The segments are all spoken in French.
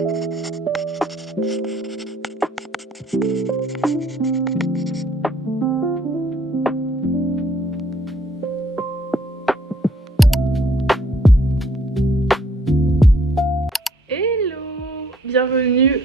Bienvenue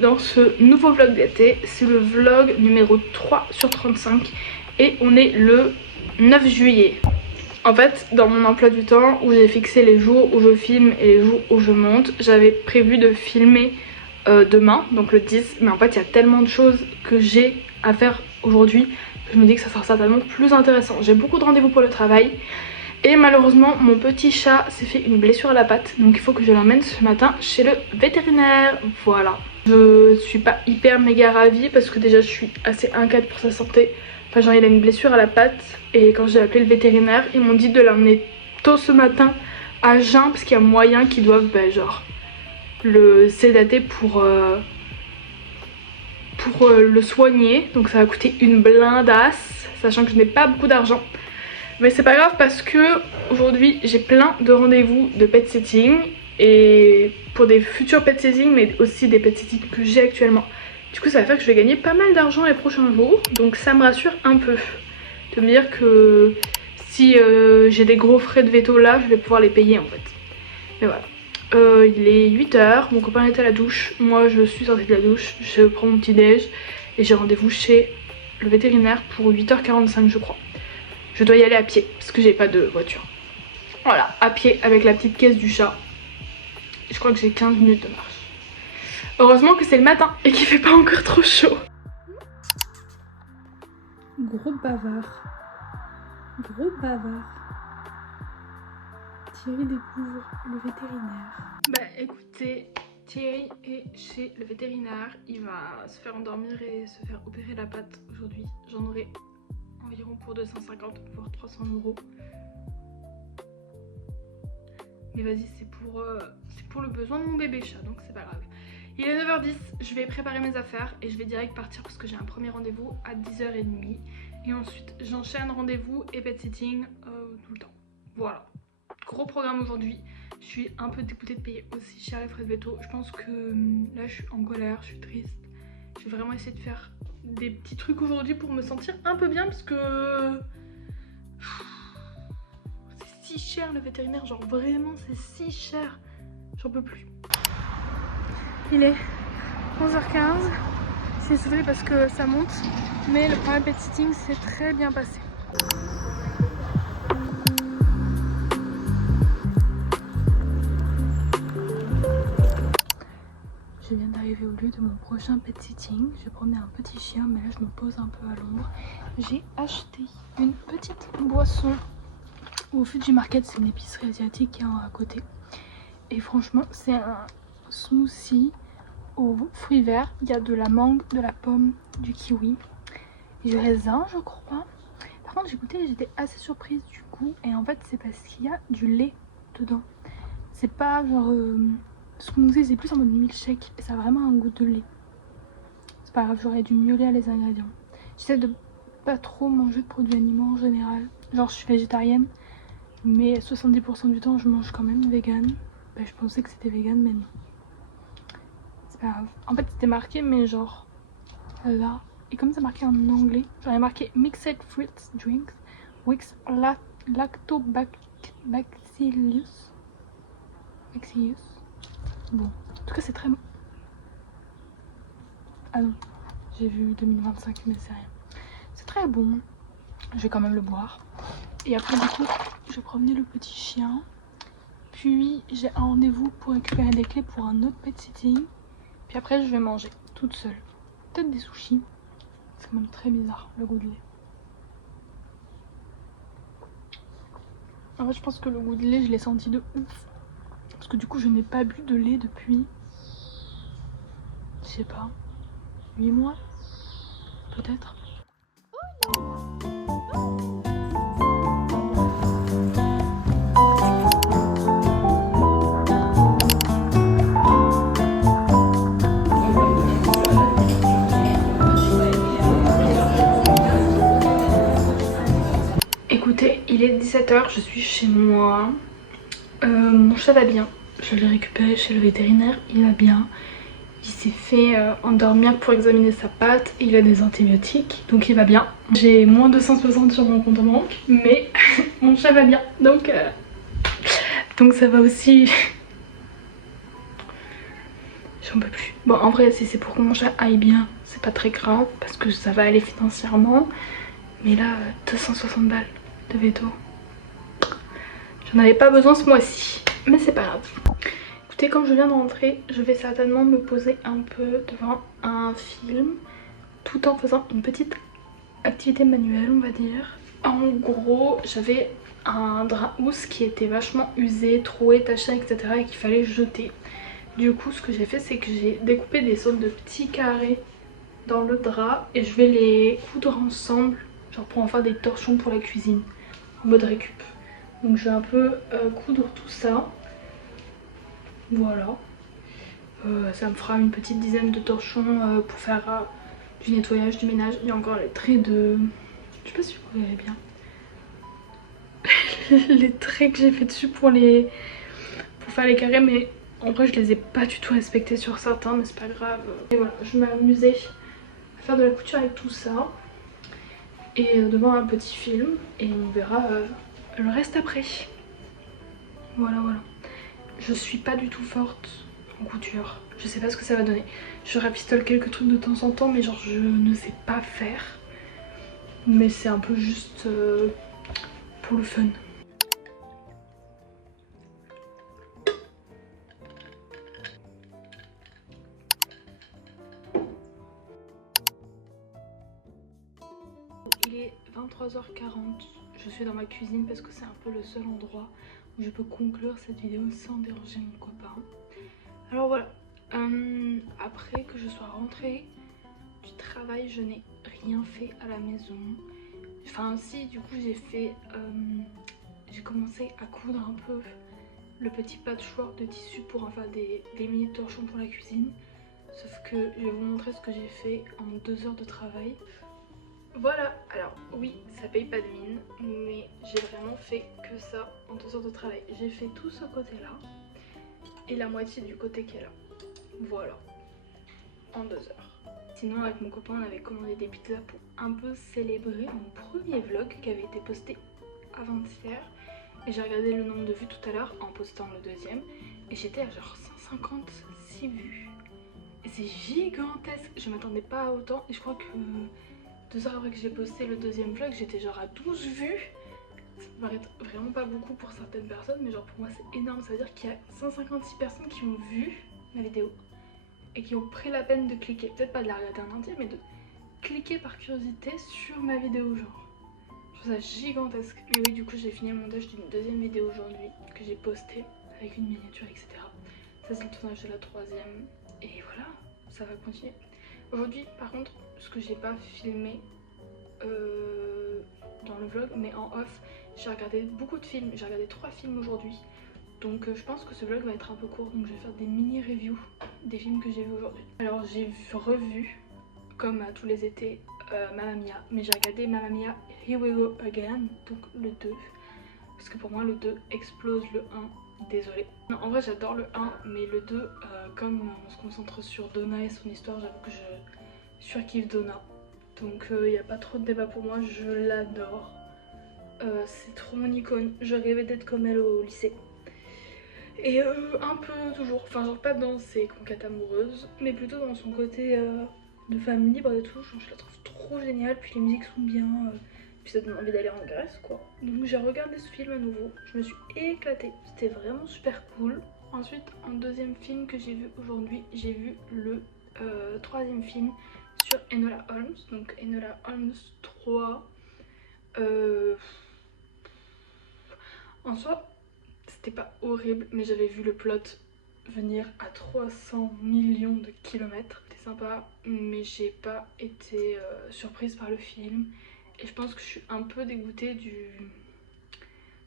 dans ce nouveau vlog d'été, c'est le vlog numéro 3 sur 35 et on est le 9 juillet. En fait, dans mon emploi du temps où j'ai fixé les jours où je filme et les jours où je monte, j'avais prévu de filmer demain, donc le 10, mais en fait il y a tellement de choses que j'ai à faire aujourd'hui que je me dis que ça sera certainement plus intéressant. J'ai beaucoup de rendez-vous pour le travail. Et malheureusement mon petit chat s'est fait une blessure à la patte, donc il faut que je l'emmène ce matin chez le vétérinaire. Voilà. Je suis pas hyper méga ravie parce que déjà je suis assez inquiète pour sa santé. Enfin genre il a une blessure à la patte et quand j'ai appelé le vétérinaire ils m'ont dit de l'emmener tôt ce matin à jeun parce qu'il y a moyen qu'ils doivent genre le sédater pour le soigner. Donc ça va coûter une blindasse sachant que je n'ai pas beaucoup d'argent. Mais c'est pas grave parce que aujourd'hui j'ai plein de rendez-vous de pet sitting et pour des futurs pet sitting mais aussi des pet sitting que j'ai actuellement. Du coup ça va faire que je vais gagner pas mal d'argent les prochains jours, donc ça me rassure un peu de me dire que si j'ai des gros frais de veto là je vais pouvoir les payer en fait. Mais voilà, il est 8 h, mon copain est à la douche, moi je suis sortie de la douche, je prends mon petit déj et j'ai rendez-vous chez le vétérinaire pour 8h45 je crois. Je dois y aller à pied parce que j'ai pas de voiture. Voilà, à pied avec la petite caisse du chat. Je crois que j'ai 15 minutes de marche. Heureusement que c'est le matin et qu'il fait pas encore trop chaud. Gros bavard. Gros bavard. Thierry découvre le vétérinaire. Bah écoutez, Thierry est chez le vétérinaire. Il va se faire endormir et se faire opérer la patte aujourd'hui. J'en aurai environ pour 250 voire 300 €. Mais vas-y, c'est pour le besoin de mon bébé chat, donc c'est pas grave. Il est 9h10, je vais préparer mes affaires et je vais direct partir parce que j'ai un premier rendez-vous à 10h30. Et ensuite j'enchaîne rendez-vous et pet sitting tout le temps. Voilà, gros programme aujourd'hui. Je suis un peu dégoûtée de payer aussi cher les frais de veto. Je pense que là je suis en colère, je suis triste. Je vais vraiment essayer de faire des petits trucs aujourd'hui pour me sentir un peu bien parce que c'est si cher le vétérinaire, genre vraiment c'est si cher, j'en peux plus. Il est 11h15, c'est soufflé parce que ça monte, mais le premier pet sitting s'est très bien passé. Je viens d'arriver au lieu de mon prochain pet sitting. Je promenais un petit chien, mais là je me pose un peu à l'ombre. J'ai acheté une petite boisson au Fuji Market, c'est une épicerie asiatique qui est à côté. Et franchement, c'est un smoothie aux fruits verts. Il y a de la mangue, de la pomme, du kiwi, du raisin, je crois. Par contre, j'ai goûté et j'étais assez surprise du goût. Et en fait, c'est parce qu'il y a du lait dedans. C'est pas genre smoothie, c'est plus en mode milkshake et ça a vraiment un goût de lait. C'est pas grave, j'aurais dû mieux lire les ingrédients. J'essaie de pas trop manger de produits animaux en général. Genre je suis végétarienne, mais 70% du temps je mange quand même vegan. Ben, je pensais que c'était vegan mais non. C'est pas grave. En fait c'était marqué mais genre là. Et comme c'est marqué en anglais, j'aurais marqué Mixed Fruit Drinks with Lactobacillus. Bon, en tout cas c'est très... Ah non, j'ai vu 2025 mais c'est rien. C'est très bon, je vais quand même le boire. Et après du coup, je vais promener le petit chien. Puis j'ai un rendez-vous pour récupérer des clés pour un autre pet sitting. Puis après je vais manger toute seule. Peut-être des sushis. C'est quand même très bizarre le goût de lait. En fait je pense que le goût de lait je l'ai senti de ouf. Parce que du coup je n'ai pas bu de lait depuis, je sais pas, 8 mois peut-être. Écoutez, il est 17 h, je suis chez moi. Mon chat va bien. Je l'ai récupéré chez le vétérinaire, il va bien. Il s'est fait endormir pour examiner sa patte et il a des antibiotiques, donc il va bien. J'ai moins de 160 sur mon compte en banque, mais mon chat va bien, donc ça va aussi. J'en peux plus. Bon, en vrai, si c'est pour que mon chat aille bien, c'est pas très grave parce que ça va aller financièrement. Mais là, 260 balles de veto. J'en avais pas besoin ce mois-ci, mais c'est pas grave. Écoutez, comme je viens de rentrer, je vais certainement me poser un peu devant un film tout en faisant une petite activité manuelle, on va dire. En gros, j'avais un drap housse qui était vachement usé, troué, taché, etc. et qu'il fallait jeter. Du coup, ce que j'ai fait, c'est que j'ai découpé des sortes de petits carrés dans le drap et je vais les coudre ensemble, genre pour en faire des torchons pour la cuisine, en mode récup. Donc je vais un peu coudre tout ça. Voilà. Ça me fera une petite dizaine de torchons pour faire du nettoyage, du ménage. Il y a encore les traits de... Je sais pas si vous verrez bien. Les traits que j'ai fait dessus pour faire les carrés, mais en vrai je les ai pas du tout respectés sur certains, mais c'est pas grave. Et voilà, je m'amusais à faire de la couture avec tout ça. Et devant un petit film, et on verra le reste après. Voilà, voilà. Je suis pas du tout forte en couture. Je sais pas ce que ça va donner. Je rafistole quelques trucs de temps en temps, mais genre je ne sais pas faire. Mais c'est un peu juste pour le fun. Il est 23h40. Je suis dans ma cuisine parce que c'est un peu le seul endroit où je peux conclure cette vidéo sans déranger mon copain. Alors voilà. Après que je sois rentrée du travail, je n'ai rien fait à la maison. Enfin si, du coup j'ai commencé à coudre un peu le petit patchwork de tissu pour en faire des mini torchons pour la cuisine. Sauf que je vais vous montrer ce que j'ai fait en 2 heures de travail. Voilà, alors oui, ça paye pas de mine, mais j'ai vraiment fait que ça en 2 heures de travail. J'ai fait tout ce côté-là et la moitié du côté qui est là. Voilà, en 2 heures. Sinon, avec mon copain, on avait commandé des pizzas pour un peu célébrer mon premier vlog qui avait été posté avant-hier. Et j'ai regardé le nombre de vues tout à l'heure en postant le deuxième. Et j'étais à genre 156 vues. Et c'est gigantesque, je m'attendais pas à autant. Et je crois que 2 heures après que j'ai posté le deuxième vlog, j'étais genre à 12 vues. Ça me paraît vraiment pas beaucoup pour certaines personnes, mais genre pour moi c'est énorme. Ça veut dire qu'il y a 156 personnes qui ont vu ma vidéo et qui ont pris la peine de cliquer, peut-être pas de la regarder en entier, mais de cliquer par curiosité sur ma vidéo genre. Je trouve ça gigantesque. Et oui, du coup j'ai fini le montage d'une deuxième vidéo aujourd'hui que j'ai postée avec une miniature, etc. Ça c'est le tournage de la troisième et voilà, ça va continuer. Aujourd'hui par contre, ce que j'ai pas filmé dans le vlog mais en off, j'ai regardé beaucoup de films, j'ai regardé 3 films aujourd'hui. Donc je pense que ce vlog va être un peu court, donc je vais faire des mini reviews des films que j'ai vus aujourd'hui. Alors j'ai revu, comme à tous les étés, Mamma Mia, mais j'ai regardé Mamma Mia Here We Go Again, donc le 2, parce que pour moi le 2 explose le 1, désolée. Non, en vrai j'adore le 1, mais le 2, comme on se concentre sur Donna et son histoire, j'avoue que je surkiffe Donna. Donc il n'y a pas trop de débat pour moi, je l'adore. C'est trop mon icône, je rêvais d'être comme elle au lycée. Et un peu toujours, enfin genre pas dans ses conquêtes amoureuses, mais plutôt dans son côté de femme libre et tout. Je la trouve trop géniale, puis les musiques sont bien, puis ça donne envie d'aller en Grèce quoi. Donc j'ai regardé ce film à nouveau, je me suis éclatée, c'était vraiment super cool. Ensuite, en deuxième film que j'ai vu aujourd'hui, j'ai vu le troisième film sur Enola Holmes, donc Enola Holmes 3. En soi, c'était pas horrible, mais j'avais vu le plot venir à 300 millions de kilomètres. C'était sympa, mais j'ai pas été surprise par le film. Et je pense que je suis un peu dégoûtée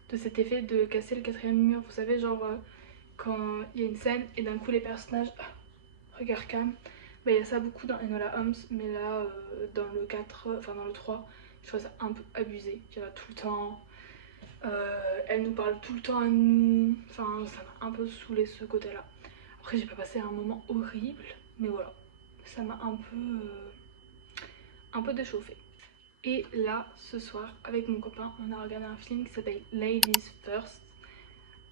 de cet effet de casser le quatrième mur. Vous savez, genre quand il y a une scène et d'un coup les personnages regard cam. Bah, il y a ça beaucoup dans Enola Holmes, mais là dans le 4, enfin dans le 3, je trouve ça un peu abusé. Il y en a tout le temps. Elle nous parle tout le temps à nous, enfin ça m'a un peu saoulé ce côté là. Après j'ai pas passé un moment horrible, mais voilà, ça m'a un peu déchauffé. Et là, ce soir, avec mon copain, on a regardé un film qui s'appelle Ladies First.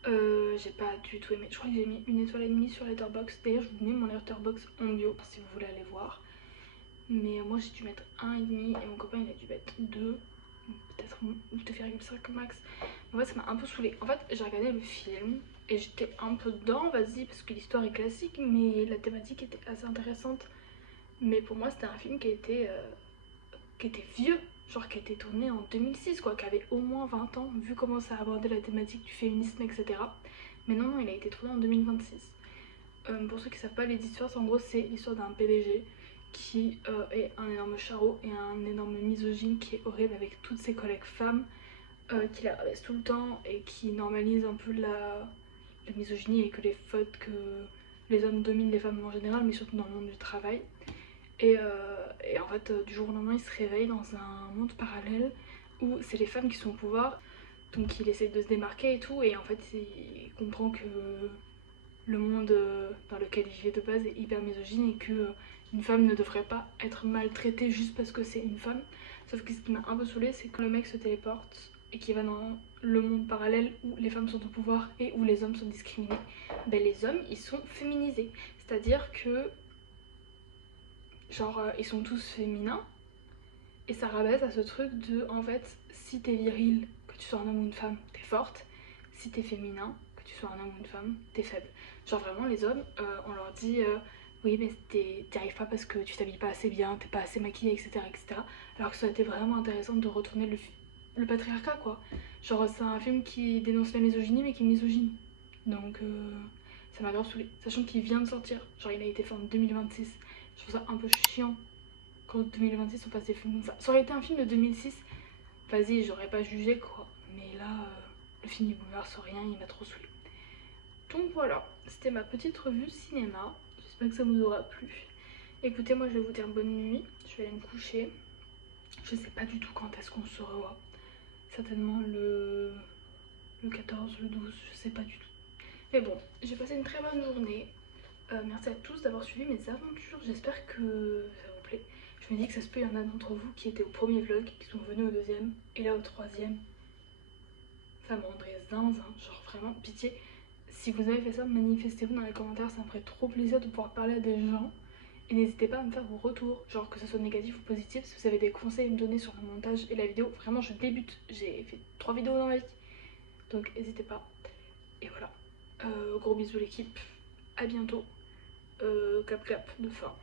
J'ai pas du tout aimé. Je crois que j'ai mis 1,5 étoile sur Letterboxd. D'ailleurs, je vous mets mon Letterboxd en bio si vous voulez aller voir. Mais moi, j'ai dû mettre 1,5 et mon copain, il a dû mettre 2. Peut-être 2,5 max. En fait, ça m'a un peu saoulée. En fait, j'ai regardé le film et j'étais un peu dedans, vas-y, parce que l'histoire est classique, mais la thématique était assez intéressante. Mais pour moi, c'était un film qui était vieux, genre qui a été tourné en 2006, quoi, qui avait au moins 20 ans, vu comment ça abordait la thématique du féminisme, etc. Mais non, il a été tourné en 2026. Pour ceux qui savent pas, les histoires, en gros, c'est l'histoire d'un PDG qui est un énorme charreau et un énorme misogyne qui est horrible avec toutes ses collègues femmes, qui la rabaisse tout le temps et qui normalise un peu la misogynie et que les fautes que les hommes dominent les femmes en général, mais surtout dans le monde du travail. Et en fait, du jour au lendemain, il se réveille dans un monde parallèle où c'est les femmes qui sont au pouvoir. Donc il essaye de se démarquer et tout, et en fait, il comprend que le monde dans lequel il vivait de base est hyper misogyne et que une femme ne devrait pas être maltraitée juste parce que c'est une femme. Sauf que ce qui m'a un peu saoulée, c'est que le mec se téléporte et qu'il va dans le monde parallèle où les femmes sont au pouvoir et où les hommes sont discriminés. Ben, les hommes, ils sont féminisés. C'est-à-dire que genre ils sont tous féminins et ça rabaisse à ce truc de en fait si t'es viril, que tu sois un homme ou une femme, t'es forte, si t'es féminin, que tu sois un homme ou une femme, t'es faible. Genre vraiment les hommes on leur dit oui mais t'y arrives pas parce que tu t'habilles pas assez bien, t'es pas assez maquillée, etc., etc. Alors que ça a été vraiment intéressant de retourner le patriarcat, quoi. Genre c'est un film qui dénonce la misogynie mais qui est misogyne. Donc ça m'a grave saoulée, sachant qu'il vient de sortir, genre il a été fait en 2026. Je trouve ça un peu chiant qu'en 2026 on fasse des films. Enfin, ça aurait été un film de 2006, vas-y, j'aurais pas jugé, quoi. Mais là, le film il bouleverse rien, il m'a trop saoulé. Donc voilà, c'était ma petite revue cinéma. J'espère que ça vous aura plu. Écoutez, moi je vais vous dire bonne nuit. Je vais aller me coucher. Je sais pas du tout quand est-ce qu'on se revoit. Certainement le 14, le 12, je sais pas du tout. Mais bon, j'ai passé une très bonne journée. Merci à tous d'avoir suivi mes aventures. J'espère que ça vous plaît. Je me dis que ça se peut, il y en a d'entre vous qui étaient au premier vlog, qui sont venus au deuxième, et là au troisième. Ça me rendrait zinzin, genre vraiment pitié. Si vous avez fait ça, manifestez-vous dans les commentaires, ça me ferait trop plaisir de pouvoir parler à des gens. Et n'hésitez pas à me faire vos retours, genre que ce soit négatif ou positif, si vous avez des conseils à me donner sur le montage et la vidéo. Vraiment, je débute, j'ai fait 3 vidéos dans ma vie, donc n'hésitez pas. Et voilà, gros bisous l'équipe, à bientôt, cap cap de fin.